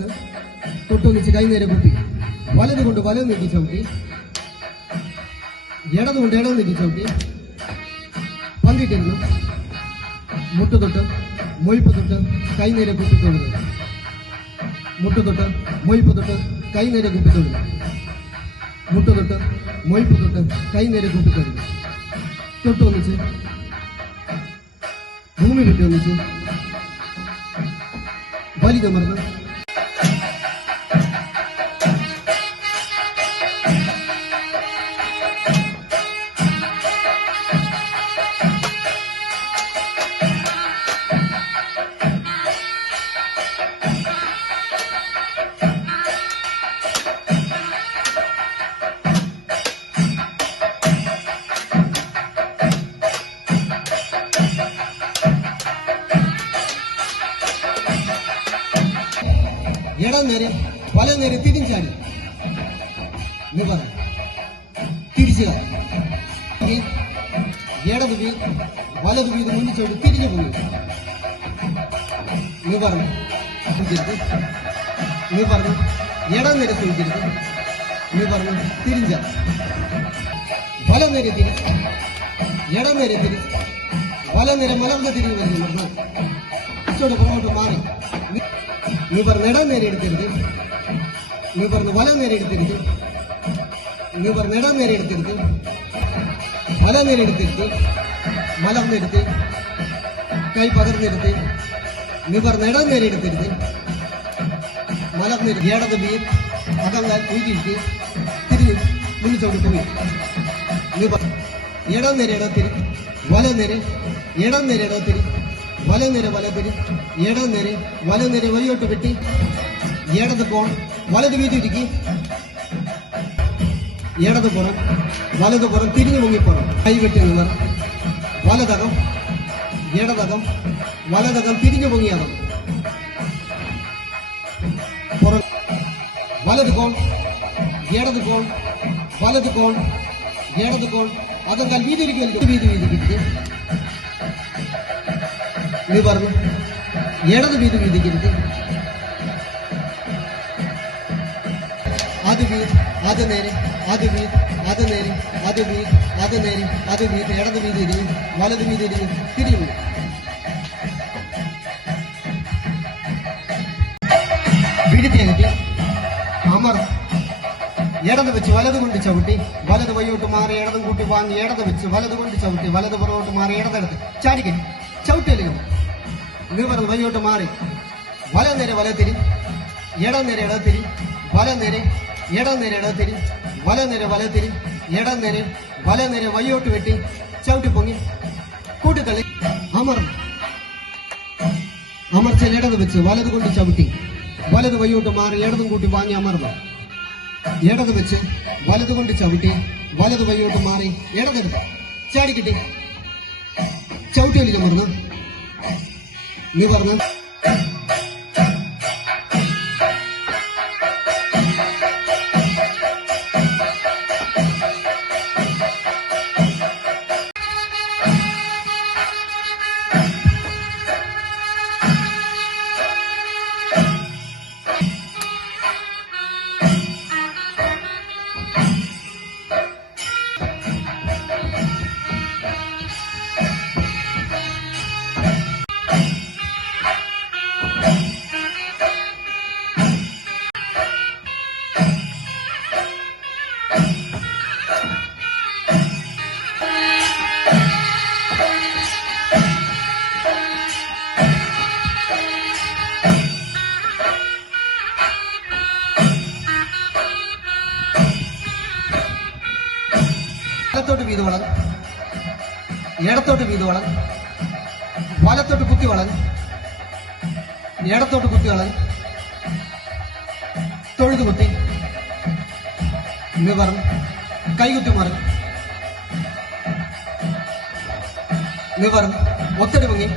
നിവർന്ന് തൊട്ടൊന്നിച്ച് കൈനേരെ കുത്തി വലതുകൊണ്ട് വലത് നീക്കി ചവിട്ടി ഇടതുകൊണ്ട് ഇടം നീക്കി ചവിട്ടി പന്തിട്ടിരുന്നു മുട്ടുതൊട്ട് മൊയ്പ് തൊട്ട് കൈനേരെ കുത്തിത്തൊടുന്നു മുട്ടുതൊട്ട് മൊയ്പ് തൊട്ട് കൈനേരെ കുത്തിത്തൊടുന്നു മുട്ടുതൊട്ട് മൊയ്പ് തൊട്ട് കൈനേരെ കുത്തിത്തൊടുന്നു തൊട്ടൊന്നിച്ച് ഭൂമി വിട്ട് ഒന്നിച്ച് വലികമർന്ന് ഇടം നേരെ വല നേരെ തിരിച്ചാടി നിവർ തിരിച്ചു ഇടത് വലത് വീത് മുന്നിച്ചോടി തിരിഞ്ഞു പോയി നിവർന്ന് ഇടം നേരെ സൂചിക്കരുത് നിവർന്ന് തിരിഞ്ഞ വല നേരെ തിരിച്ച് ഇടം നേരെ തിരിച്ച് വല നേരെ മലർന്ന് തിരിഞ്ഞു വരുന്നു ഇച്ചോട് പുറകോട്ട് മാറി നിവർന്ന് ഇടം നേരെ എടുക്കരുത് നിവർന്ന് വല നേരെ എടുക്കരുത് നിവർന്ന് ഇടം നേരെ എടുക്കരുത് വല നേരെ എടുക്കരുത് മലർന്നെടുത്ത് കൈ പകർന്നെടുത്ത് നിവർന്ന് ഇടം നേരെ എടുക്കരുത് മലർന്നെടുത്ത് ഇടത് വീർ അകന്നാൽ ഊതിയിട്ട് തിരിഞ്ഞ് മുന്നിച്ചോട്ട് പോയി ഇടം നേരെ ഇടത്തിരി വല നേരെ ഇടം നേരെ ഇടത്തിരി വല നേരെ വലതിരി ഇടം നേരെ വല നേരെ വഴിയോട്ട് വെട്ടി ഇടത് കോൺ വലത് വീതിരിക്കി ഇടത് പുറം വലത് പുറം തിരിഞ്ഞു മുങ്ങിപ്പുറം കൈവെട്ടി നിന്നർ വലതകം ഇടതകം വലതകം തിരിഞ്ഞു പൊങ്ങിയകം പുറം വലത് കോൺ ഇടത് കോൺ വലത് കോൺ ഇടത് കോൺ അതെന്നാൽ വീതിരിക്കുമല്ലോ വീതിരിക്കരുത് നിവർന്ന് ഇടത് വീതിക്കരുത് അത് വീത് അത് നേരെ അത് വീത് അത് നേരെ അത് വീത് അത് നേരെ അത് വീത് ഇടത് വീതി ഇരിക്കും വലത് വീതി ഇരിക്കും തിരിയുന്നു വീഴ്ത്തിയെനിക്ക് അമർ ഇടത് വെച്ച് വലത് കൊണ്ട് ചവിട്ടി വലത് വയ്യോട്ട് മാറി ഇടതും കൂട്ടി വാങ്ങി ഇടത് വെച്ച് വലത് കൊണ്ട് ചവിട്ടി വലത് പുറകോട്ട് മാറി ഇടതെടുത്ത് ചാടിക്കരി ചവിട്ടിയല്ലോ നിവർന്ന് വയ്യോട്ട് മാറി വല നേരെ വലത്തിരി ഇടം നേരെ ഇടത്തിരി വല നേരെ ഇടം നേരെ ഇടത്തിരി വല നേരെ വലത്തിരി ഇടം നേരെ വല നേരെ വയ്യോട്ട് വെട്ടി ചവിട്ടി പൊങ്ങി കൂട്ടിത്തള്ളി അമർച്ചയിൽ ഇടത് വെച്ച് വലത് കൊണ്ട് ചവിട്ടി വലത് വയ്യോട്ട് മാറി ഇടതും കൂട്ടി വാങ്ങി അമർന്നു ഇടത് വെച്ച് വലത് കൊണ്ട് ചവിട്ടി വലത് വയ്യോട്ട് മാറി ഇടതെടുത്ത് ചാടിക്കിട്ടി ചവിട്ടിയിൽ ചമർന്നു നിവർന്ന് വലത്തോട്ട് വീത് വളൻ ഇടത്തോട്ട് വീത് വളൻ വലത്തോട്ട് കുത്തി വളൻ ഇടത്തോട്ട് കുത്തി വളൻ തൊഴുതു കുത്തി നിവർന്ന് കൈകുത്തി മറി നിവർന്ന് ഒത്തടി പൊങ്ങി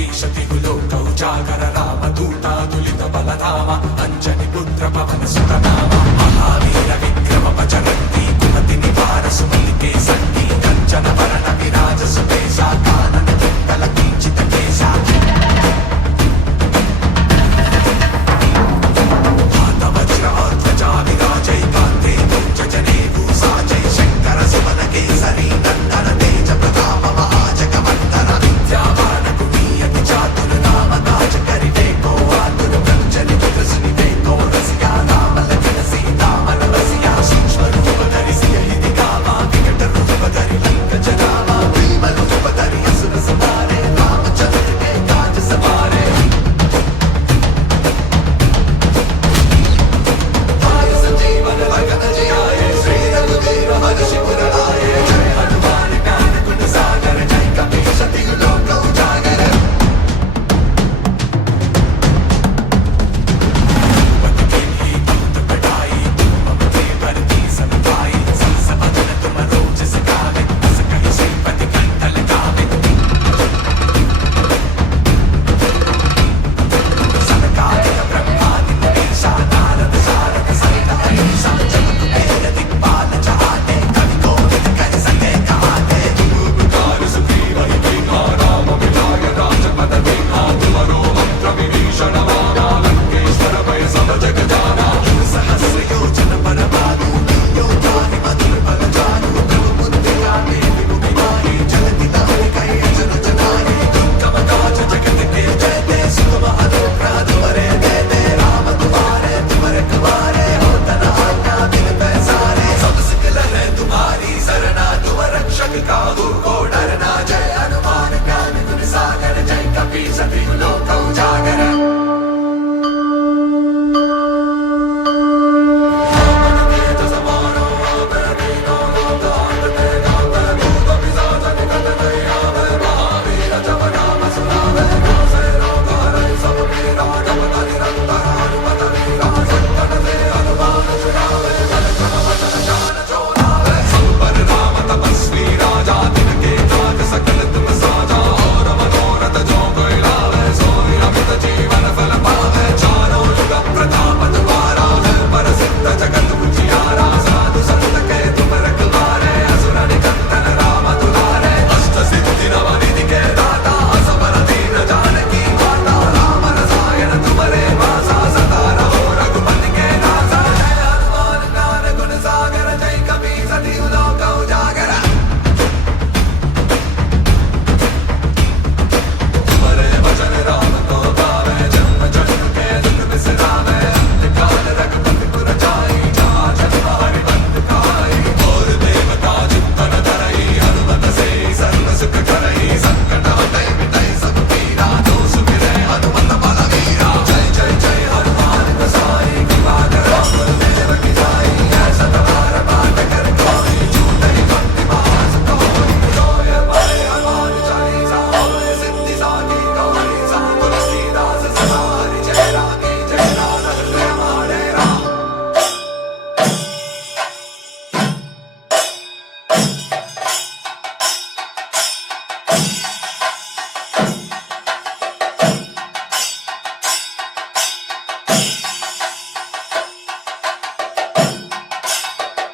విశతి లోకౌ జాగర రామ దూతాదులిత బలధామ అంజని పుత్ర పవన సుతనామ మహావీర